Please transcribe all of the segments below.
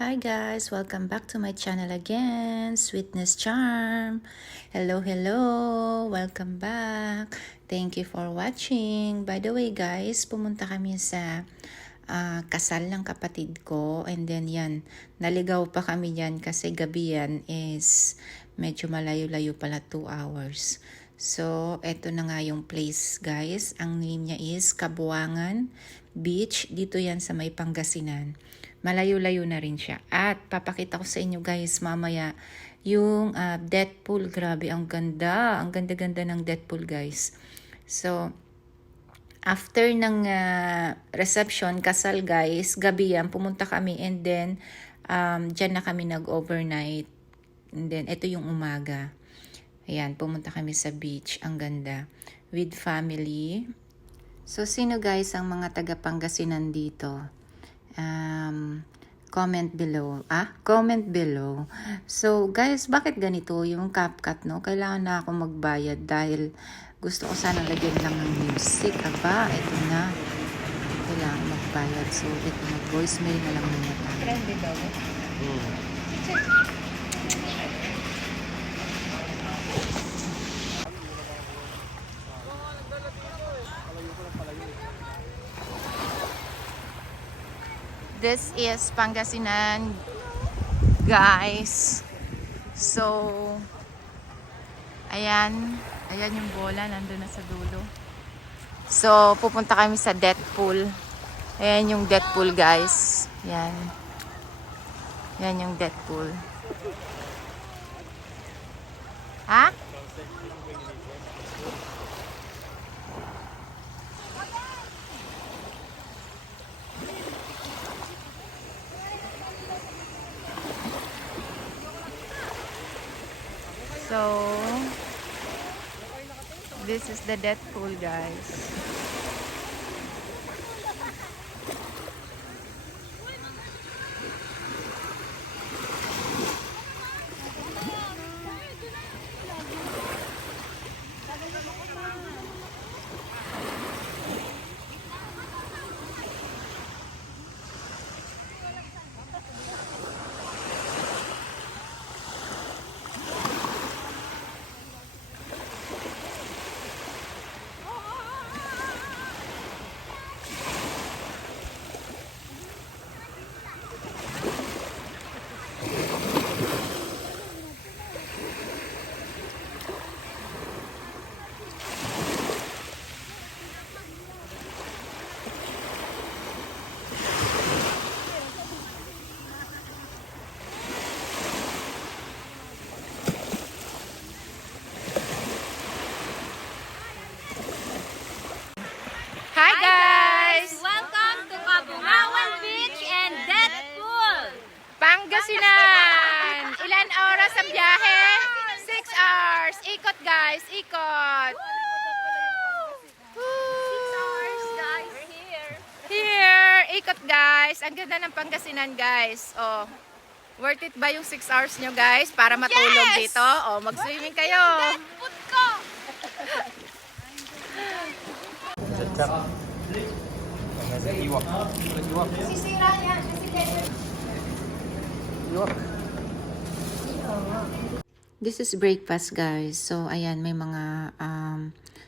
Hi guys, welcome back to my channel again, Sweetness Charm. Hello, welcome back. Thank you for watching. By the way guys, pumunta kami sa kasal ng kapatid ko, and then yan, naligaw pa kami yan kasi gabi yan is medyo malayo-layo pala, 2 hours. So, eto na nga yung place guys. Ang name niya is Kabuangan Beach. Dito yan sa may Pangasinan. Malayo-layo na rin siya. At papakita ko sa inyo guys mamaya yung death pool. Grabe, ang ganda. Ang ganda-ganda ng death pool guys. So, after ng reception, kasal guys, gabi yan, pumunta kami, and then dyan na kami nag-overnight. And then, ito yung umaga. Ayan, pumunta kami sa beach. Ang ganda. With family. So, sino guys ang mga taga-Pangasinan dito? Comment below. Comment below. So, guys, bakit ganito yung CapCut, no? Kailangan na ako magbayad dahil gusto ko sana lagyan lang ng music. Aba, ito na. Kailangan magbayad. So, ito na. Voicemail na lang muna tayo. Trendy daw. This is Pangasinan, guys. So, ayan yung bola, nandun na sa dulo. So, pupunta kami sa death pool. Ayan yung death pool, guys. Yan yung death pool. Ha? So, this is the death pool, guys. Hi guys! Welcome to Kabuangan Beach and Death Pool! Pangasinan! Ilan oras ang biyahe? 6 hours. Ikot guys, ikot. 6 hours guys Here, ikot guys. Ang ganda ng Pangasinan guys. Oh, worth it ba yung 6 hours nyo guys para matulog dito? Oh, mag-swimming kayo. Put ko! Sisira yan. This is breakfast guys. So ayan, may mga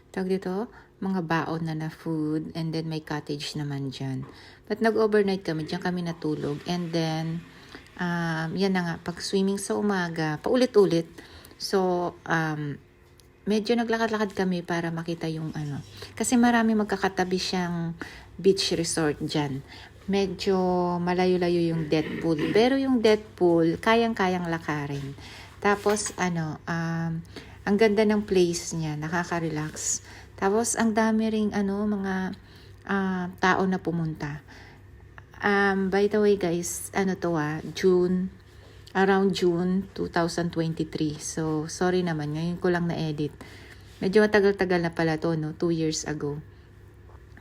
tawag dito, mga baon na food, and then may cottage naman dyan. But nag-overnight kami, dyan kami natulog, and then yan na nga, pag swimming sa umaga, paulit-ulit. So medyo naglakad-lakad kami para makita yung kasi marami magkakatabi siyang beach resort dyan. Medyo malayo-layo yung death pool, pero yung death pool kayang-kayang lakarin. Tapos ang ganda ng place niya, nakaka-relax. Tapos ang dami ring mga tao na pumunta. By the way guys, around June 2023. So sorry naman, ngayon ko lang na-edit. Medyo matagal-tagal na pala to, no? 2 years ago.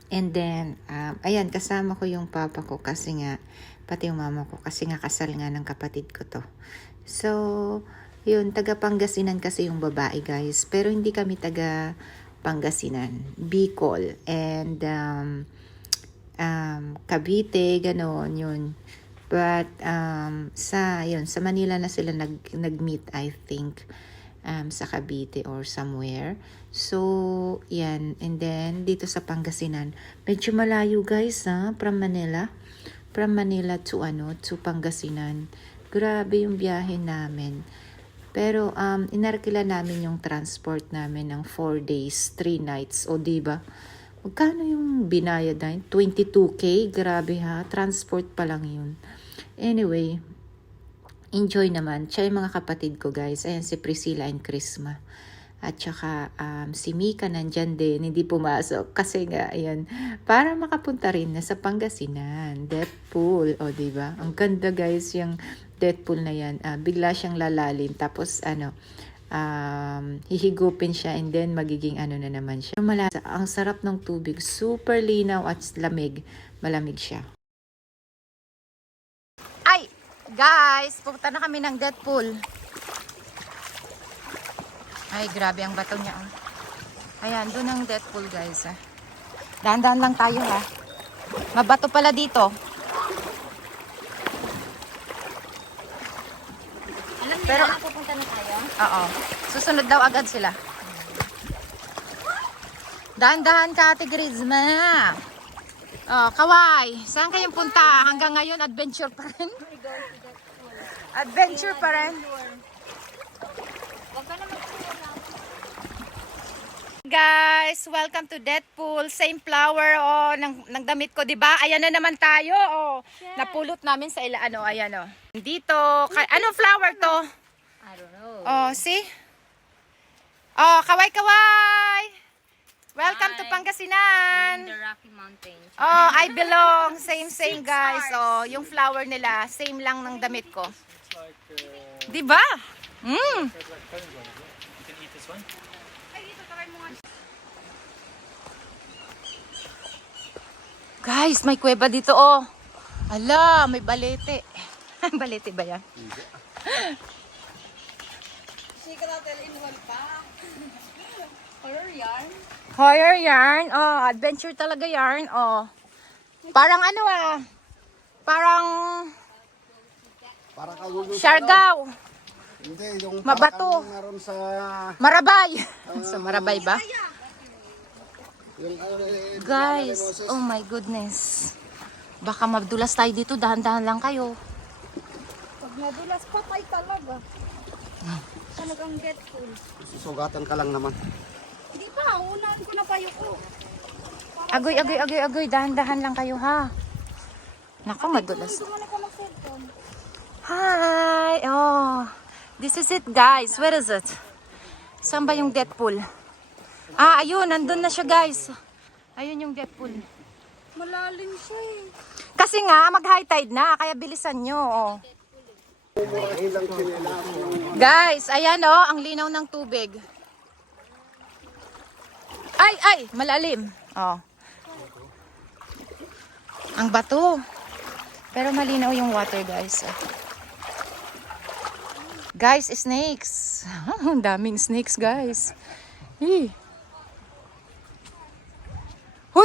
And then ayan, kasama ko yung papa ko kasi nga, pati yung mama ko kasi nga kasal nga ng kapatid ko to. So yun, taga Pangasinan kasi yung babae guys, pero hindi kami taga Pangasinan, Bicol and Cavite, ganon yun. But sa Manila na sila nag-meet, I think, sa Cavite or somewhere. So, yan. And then, dito sa Pangasinan, medyo malayo guys from Manila. From Manila to Pangasinan. Grabe yung biyahe namin. Pero, inarkila namin yung transport namin ng 4 days, 3 nights. O, diba? Magkano yung binayad na yun? 22K? Grabe ha. Transport pa lang yun. Anyway, enjoy naman. Siya yung mga kapatid ko guys. Ayan si Priscilla and Chrisma. At saka si Mika nandyan din. Hindi pumasok. Kasi nga, ayan. Para makapunta rin na sa Pangasinan. Death pool. O, diba? Ang ganda guys yung death pool na yan. Bigla siyang lalalim. Tapos hihigupin siya and then magiging na naman siya. Ang sarap ng tubig. Super linaw at lamig. Malamig siya. Ay! Guys, pupunta na kami ng death pool. Ay, grabe ang bato niya. Oh. Ayan, doon ang death pool guys. Dahan-dahan lang tayo ha. Mabato pala dito. Alam niyo Pero, na pupunta na tayo? Oo. Susunod daw agad sila. Dahan-dahan ka, Ate Grizma. Oh, Kaway, saan kayong punta? Hanggang ngayon, adventure pa rin? Adventure pa rin. Huwag ka na Guys, welcome to Deadpool. Same flower ng damit ko, 'di ba? Ayan na naman tayo. Yeah. Napulot namin sa ayan Dito, anong flower to? I don't know. See? Kaway. Welcome to Hi. Pangasinan. In the Rocky Mountains. I belong. Same guys. Yung flower nila, same lang ng damit ko. Di ba? You can eat this one. Guys, may kuweba dito Ala, may balete. Balete ba yan? Horror yarn. Horror yarn. Adventure talaga yarn. Parang parang Para kagulong Siargao. Hindi, yung Mabato. parang naroon sa Marabay. Sa Marabay ba? yung Guys, oh my goodness. Baka madulas tayo dito. Dahan-dahan lang kayo. Pag nadulas, patay talaga. Talagang get full. susugatan ka lang naman. Hindi pa, unahan ko na kayo ko. Agoy. Dahan-dahan lang kayo ha. Naku, madulas. Tumana ko ng cellphone. Hi! This is it guys. Where is it? Saan ba yung Deadpool? Ayun. Nandun na siya guys. Ayun yung Deadpool. Malalim siya eh. Kasi nga, mag-high tide na. Kaya bilisan nyo. Ilang sinilas yung Guys, ayan ang linaw ng tubig. Ay! Malalim. Ang bato. Pero malinaw yung water guys. Guys, snakes. Ang daming snakes guys. Huy,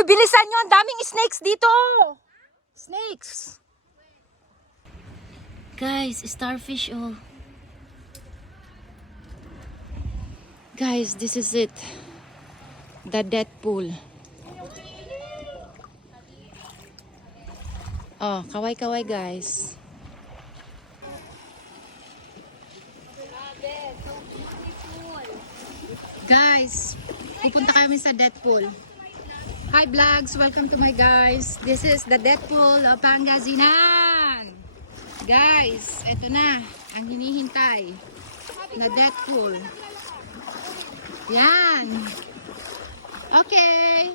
bilisan nyo. Ang daming snakes dito. Snakes. Guys, starfish Guys, this is it. The Deadpool. Kaway guys. Guys, pupunta kami sa Deadpool. Hi vlogs, welcome to my guys. This is the Deadpool of Pangasinan. Guys, eto na ang hinihintay na Deadpool. Yan. Okay.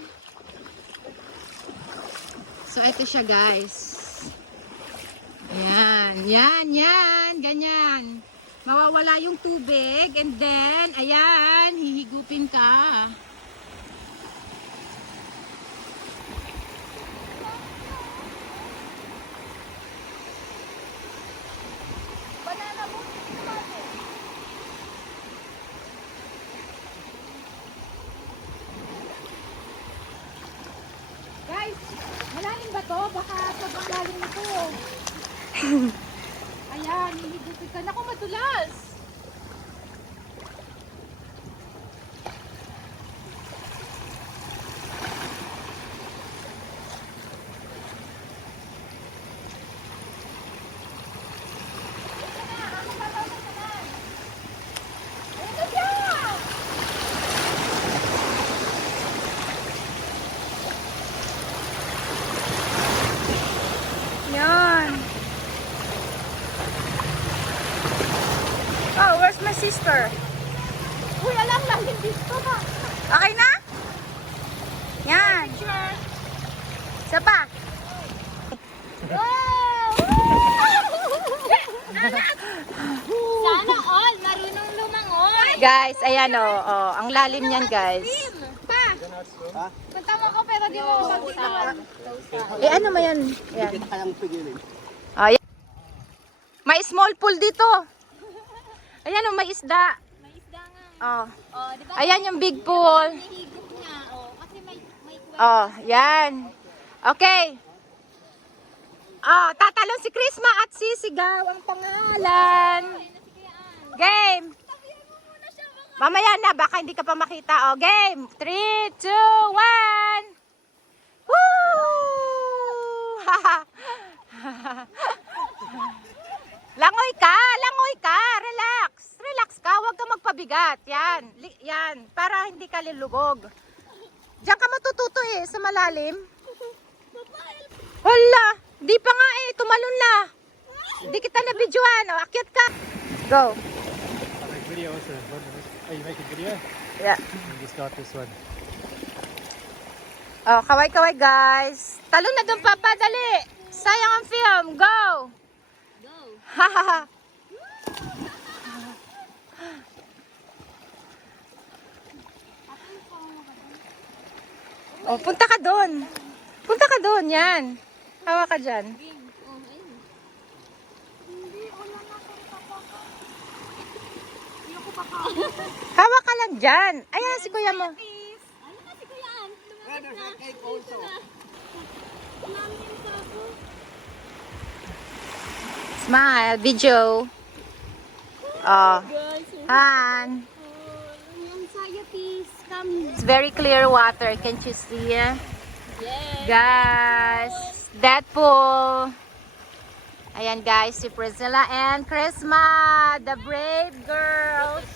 So eto siya guys. Yan, ganyan. Mawawala yung tubig and then, ayan, hihigupin ka. Guys, malalim ba to? Baka sobrang lalim nito. Ayan, hihigupitan ako matulas. Yan. Oh, where's my sister? Uy, alam lang, hindi ko pa. Okay na? Yan. Isa pa. Sana all marunong lumangoy. Guys, ayan oh, ang lalim niyan, guys. Pa! Punta mo ako pero di mo ako pagbitawan. Eh, ano mo yan? Yan. Hindi kayang pigilin. Ayan. May small pool dito. Ayan oh, may isda. May isda nga. Oh. Oh, di ba? Ayan yung big pool. Nahigop nga. Oh, kasi may Oh, yan. Okay. Oh, tatalon si Krisma at sisigaw ang pangalan. Game. Mamaya na, baka hindi ka pa makita. Oh, game. 3, 2, 1. Woo! Langoy ka. Relax. Relax ka, huwag ka magpabigat. Yan. Yan, para hindi ka lilubog. Diyan ka matututo eh, sa malalim. Hala, di pa nga eh, tumalon na. Di kita na videoan. O, akyat ka. Go. I make videos and oh, you making video? Yeah. You start this one. Oh, kaway-kaway guys. Talon na doon papa, dali. Sayang ang film. Go. Go. Hahaha. Oh, punta ka doon. Punta ka doon, yan. Hawa ka dyan. Oh, ayun. Hindi, wala na akong papaka. Hindi ako baka. Hawa ka lang dyan. Ayan, si kuya mo. Ano na si Kuya Ann? There's a cake also. Namin sa ako. Smile, video. Oh, Guys, Han. yung saya peace. Come. It's very clear water. Can't you see? Yes. Guys, Deadpool. Ayan guys, si Priscilla and Krisma, the brave girls.